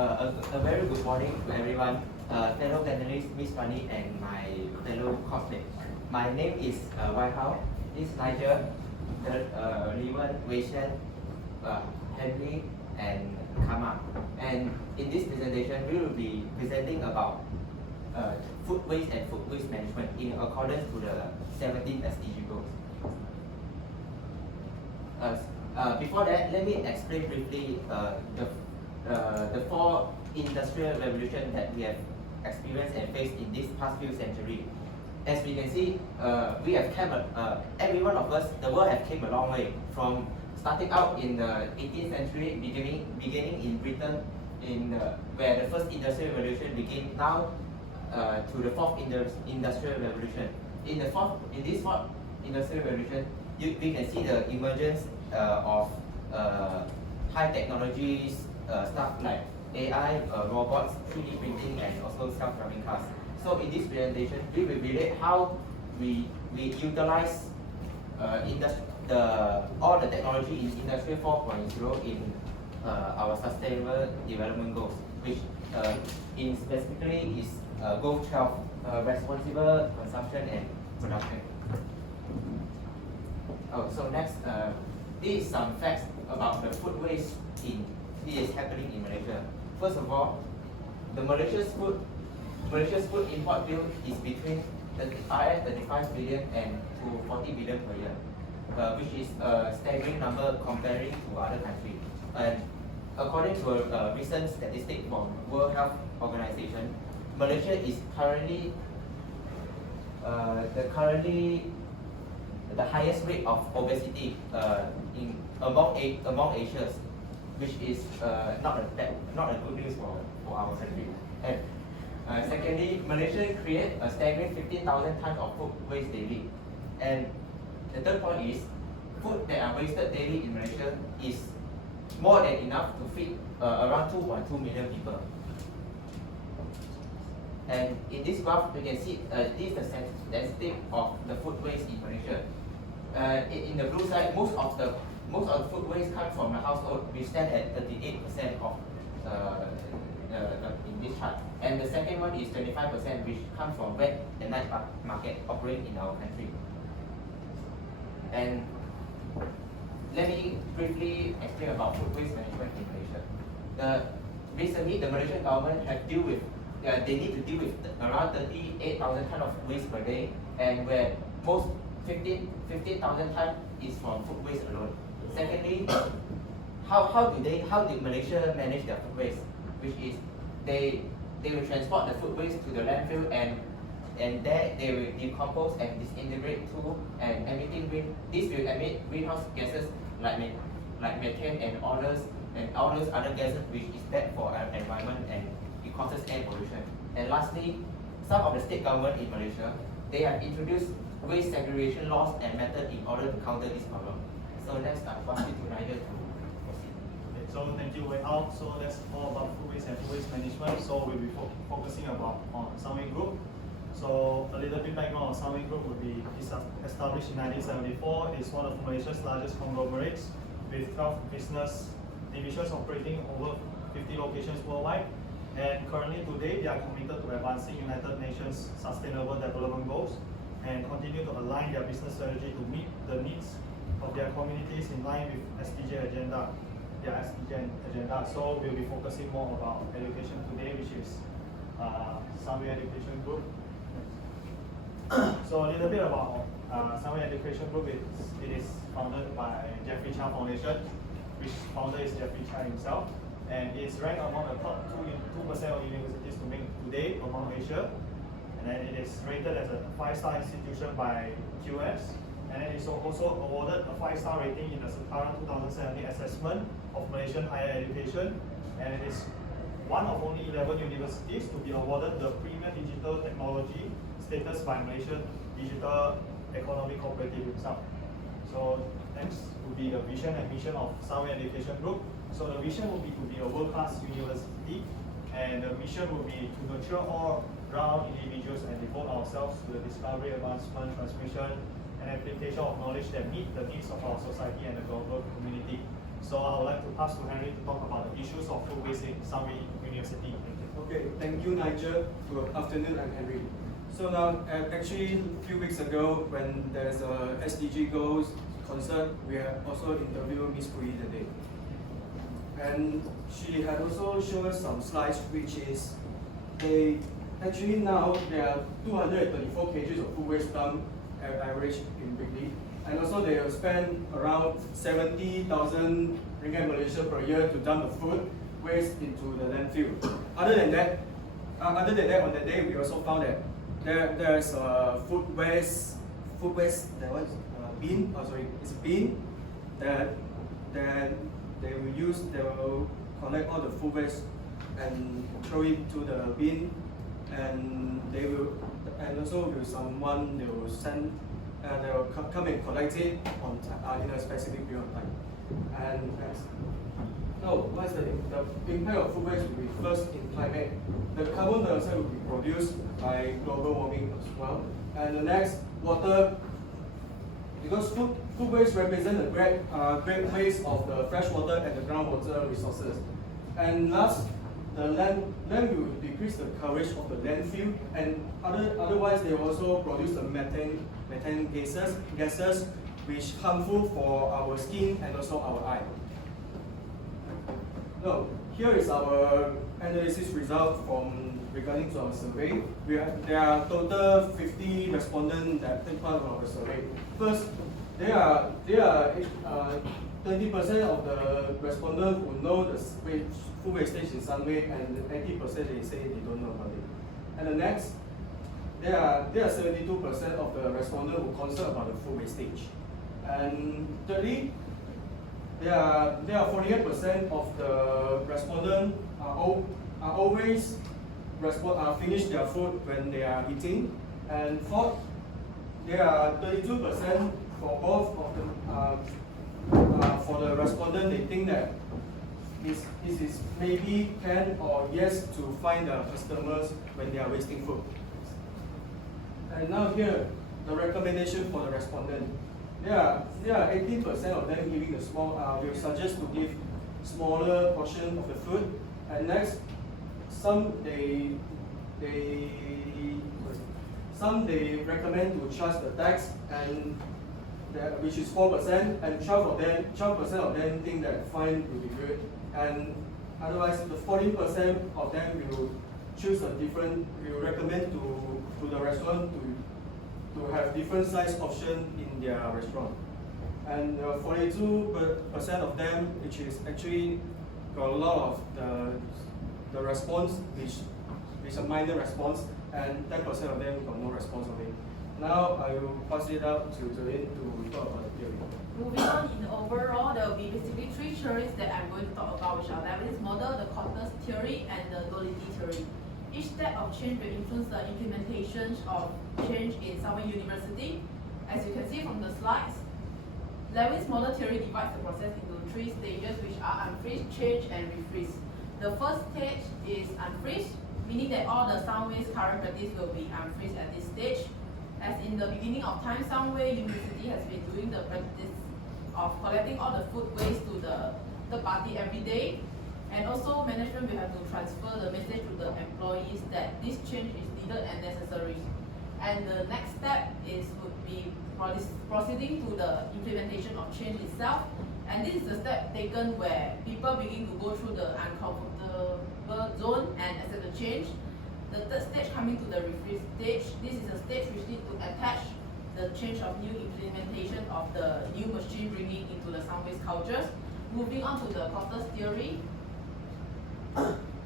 A very good morning to everyone, fellow panelists, Miss Fanny, and my fellow classmates. My name is Wai Hao. This is Nigel, Lewan, Wei Shen, Henry, and Kama. And in this presentation, we will be presenting about food waste and food waste management in accordance to the 17 SDG goals. Before that, let me explain briefly the four industrial revolutions that we have experienced and faced in this past few centuries. As we can see, we have come, every one of us, the world has came a long way from starting out in the 18th century, beginning in Britain, where the first industrial revolution began, now to the fourth industrial revolution. In this fourth industrial revolution, we can see the emergence of high technologies, stuff like AI, robots, 3D printing, and also self-driving cars. So in this presentation, we will relate how we utilize all the technology in Industry 4.0 in our Sustainable Development Goals, which specifically is Goal 12, Responsible Consumption and Production. So next, these are some facts about the food waste is happening in Malaysia. First of all, Malaysia's food import bill is between 35 billion and to 40 billion per year, which is a staggering number comparing to other countries. And according to a recent statistic from World Health Organization, Malaysia is currently the highest rate of obesity among Asia, which is not a good news for our country. And secondly, Malaysia creates a staggering 15,000 tons of food waste daily. And the third point is, food that are wasted daily in Malaysia is more than enough to feed around 2.2 million people. And in this graph, we can see this is the statistic of the food waste in Malaysia. In the blue side, most of the food waste comes from the household, which stand at 38% of in this chart. And the second one is 25%, which comes from wet and night market operating in our country. And let me briefly explain about food waste management in Malaysia. Recently, the Malaysian government have they need to deal with around 38,000 tons of waste per day, and where most 15,000 tons is from food waste alone. Secondly, how did Malaysia manage their food waste? Which is they will transport the food waste to the landfill, and there they will decompose and disintegrate too, and this will emit greenhouse gases like methane and all those other gases, which is bad for our environment and it causes air pollution. And lastly, some of the state government in Malaysia, they have introduced waste segregation laws and methods in order to counter this problem. So next, I pass it to Nigel to proceed. Okay, so thank you, Wei Hao. So that's all about food waste and food waste management. So we'll be focusing on Sunway Group. So a little bit background on Sunway Group would be established in 1974. It's one of Malaysia's largest conglomerates with 12 business divisions operating over 50 locations worldwide. And currently today, they are committed to advancing United Nations Sustainable Development Goals and continue to align their business strategy to meet the needs of their communities in line with their SDG agenda. So we'll be focusing more about education today, which is Sunway Education Group. So a little bit about Sunway Education Group. It is founded by Jeffrey Chow Foundation, which founder is Jeffrey Chow himself, and it's ranked among the top 2% of universities to make today among Asia. And then it is rated as a 5-star institution by QS, and then it's also awarded a 5-star rating in the Setara 2017 assessment of Malaysian higher education, and it is one of only 11 universities to be awarded the Premier Digital Technology status by Malaysian Digital Economy Cooperative itself. So next would be the vision and mission of Sunway Education Group. So the vision will be to be a world-class university, and the mission will be to nurture all round individuals and devote ourselves to the discovery, advancement, transmission, and application of knowledge that meet the needs of our society and the global community. So I would like to pass to Henry to talk about the issues of food waste in Sunway University. Okay, thank you, Nigel. Good afternoon, I'm Henry. So now, actually, a few weeks ago, when there's a SDG goals concert, we have also interviewed Miss Pui today. And she had also shown us some slides, which is they actually now there are 234 kg of food waste dumped average in Bigly. And also they have spent around 70,000 ringgit Malaysia per year to dump the food waste into the landfill. Other than that, on that day we also found that there's a food waste there was bin. It's a bin that they will collect all the food waste and throw it to the bin, and also with someone they will send. They will come and collect it in a specific period of time. And what's the impact of food waste will be first in climate. The carbon dioxide will be produced by global warming as well. And the next, water, because food waste represent a great waste of the fresh water and the groundwater resources. And last, the land will decrease the coverage of the landfill, and otherwise they will also produce the methane gases which harmful for our skin and also our eye. Now, here is our analysis result regarding to our survey. There are total 50 respondents that take part of our survey. First, there are 20% of the respondents who know the food wastage in some way, and 80% they say they don't know about it. And the next, there are 72% of the respondents who concerned about the food wastage. And thirdly, there are 48% of the respondents are always finish their food when they are eating. And fourth, there are 32% for both of them. For the respondent, they think that this is maybe can or yes to find the customers when they are wasting food. And now here, the recommendation for the respondent. There are 18% of them giving the small. We suggest to give smaller portion of the food. And next, some they recommend to charge the tax, and which is 4%, and 12% of them think that fine will be good, and otherwise the 14% of them will choose a different. Will recommend to the restaurant to have different size option in their restaurant, and 42% of them, which is actually got a lot of the response, which is a minor response, and 10% of them got no response of it. Now I will pass it out to Jolene to talk about the theory. Moving on, in overall, there will be basically three theories that I'm going to talk about, which are Leibniz model, the Kotter's theory, and the duality theory. Each step of change will influence the implementation of change in Southern University. As you can see from the slides, Leibniz model theory divides the process into three stages, which are unfreeze, change, and refreeze. The first stage is unfreeze, meaning that all the sound waste current practice will be unfreeze at this stage. As in the beginning of time, Soundway University has been doing the practice of collecting all the food waste to the third party every day. And also management will have to transfer the message to the employees that this change is needed and necessary. And the next step would be proceeding to the implementation of change itself. And this is the step taken where people begin to go through the uncomfortable zone and accept the change. The third stage coming to the refreeze stage. This is a stage which needs to attach the change of new implementation of the new machine bringing into the sound waste cultures. Moving on to the Kotter's theory.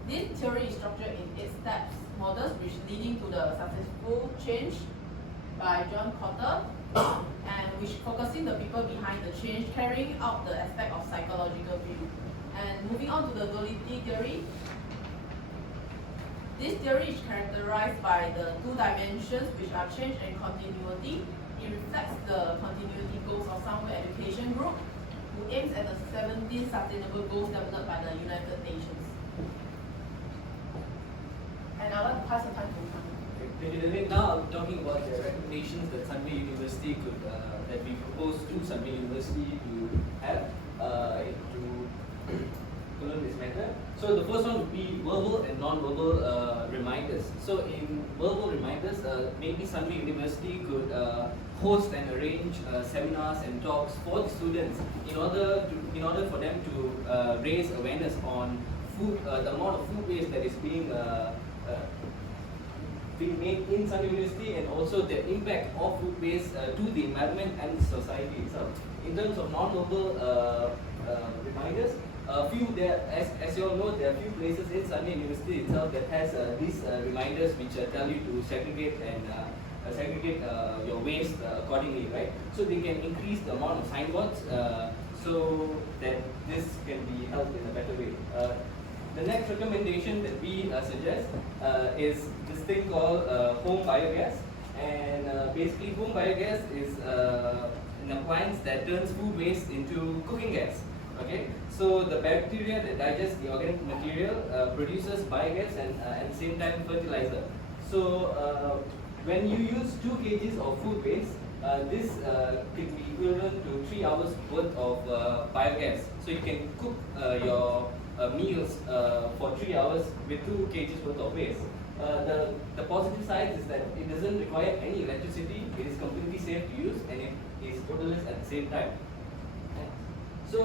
This theory is structured in 8 steps models, which leading to the successful change by John Kotter, and which focusing the people behind the change, carrying out the aspect of psychological view. And moving on to the duality theory. This theory is characterized by the 2 dimensions, which are change and continuity. It reflects the continuity goals of Soundway Education Group, who aims at the 17 sustainable goals developed by the United Nations. And I'd like to pass the time to Kang. Thank you, David. Now I'm talking about the recommendations that Sunway University could, that we propose to Sunway University to have to learn this matter. So the first one would be verbal So in verbal reminders, maybe Sunway University could host and arrange seminars and talks for the students in order for them to raise awareness on food, the amount of food waste that is being made in Sunway University, and also the impact of food waste to the environment and the society itself. In terms of non-verbal reminders, as you all know, there are few places in Sunway University itself that has these reminders which tell you to segregate and segregate your waste accordingly, right? So they can increase the amount of signboards so that this can be helped in a better way. The next recommendation that we suggest is this thing called home biogas, and basically home biogas is an appliance that turns food waste into cooking gas. Okay, so the bacteria that digest the organic material produces biogas and at the same time fertilizer. So when you use 2 kg of food waste, this could be equivalent to 3 hours worth of biogas. So you can cook your meals for 3 hours with 2 kg worth of waste. The positive side is that it doesn't require any electricity, it is completely safe to use, and it is odorless at the same time. So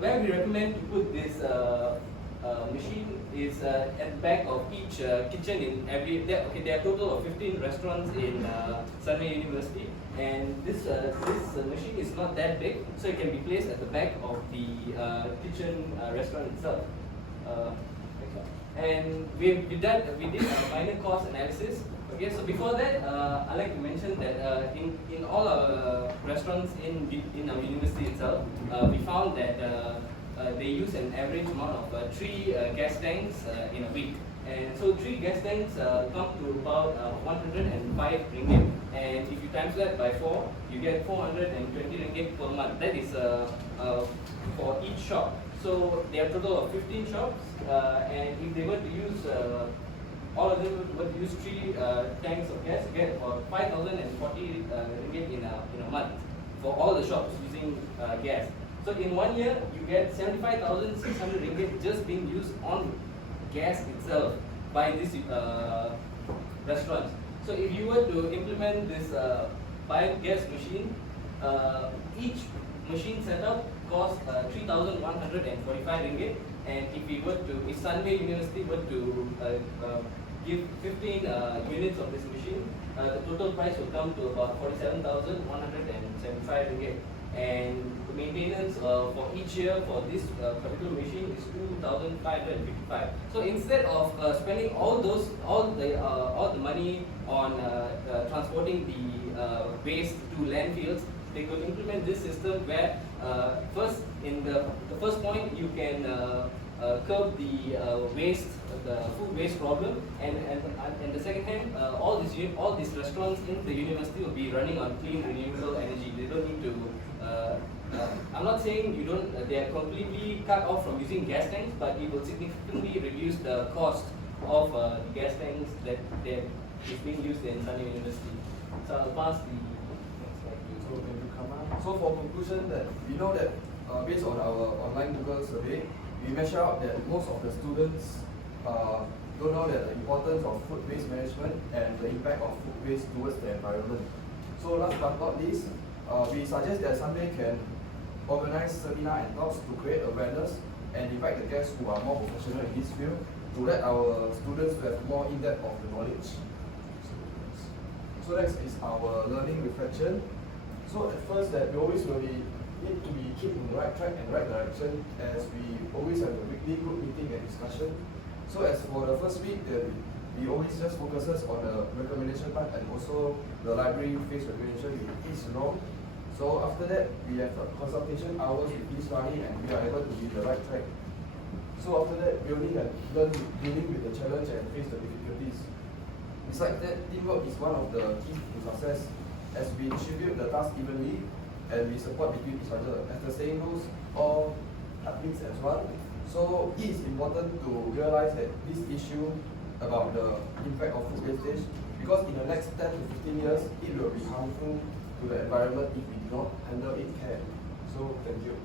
where we recommend to put this machine is at the back of each kitchen in every. There are a total of 15 restaurants in Sunway University, and this machine is not that big, so it can be placed at the back of the kitchen restaurant itself. And we did a minor cost analysis. Okay, so before that, I'd like to mention that in all our restaurants in our university itself, we found that they use an average amount of 3 gas tanks in a week. And so 3 gas tanks come to about 105 ringgit. And if you times that by 4, you get 420 ringgit per month. That is for each shop. So there are a total of 15 shops, and if they were to use all of them would use 3 tanks of gas, you get about 5,040 ringgit in a month for all the shops using gas. So in 1 year, you get 75,600 ringgit just being used on gas itself by these restaurants. So if you were to implement this biogas machine, each machine setup costs 3,145 ringgit, and if Sunway University were to give 15 units of this machine, the total price will come to about 47,175 ringgit. And the maintenance for each year for this particular machine is 2,555. So instead of spending all the money on transporting the waste to landfills, they could implement this system where first in the first point you can curb the food waste problem, and the second hand, all these restaurants in the university will be running on clean renewable energy. They don't need to. I'm not saying they are completely cut off from using gas tanks, but it will significantly reduce the cost of the gas tanks that is being used in Sunway University. So I'll pass the next slide to. So thank you, Kama. So for conclusion, that we know that based on our online Google survey, we measure out that most of the students don't know that the importance of food waste management and the impact of food waste towards the environment. So last but not least, we suggest that Sunway can organize seminar and talks to create awareness and invite the guests who are more professional in this field to let our students to have more in-depth of the knowledge. So next is our learning reflection. So at first that we always will need to be keep in the right track and right direction, as we always have a weekly group meeting and discussion. So as for the first week, we always just focuses on the recommendation part and also the library face recognition with each wrong. So after that, we have consultation hours with each study, and we are able to be the right track. So after that, we only have learned dealing with the challenge and face the difficulties. Besides that, teamwork is one of the keys to success, as we distribute the task evenly and we support between each other. As the saying goes, all athletes as one. So it is important to realize that this issue about the impact of food wastage, because in the next 10 to 15 years, it will be harmful to the environment if we do not handle it care. So thank you.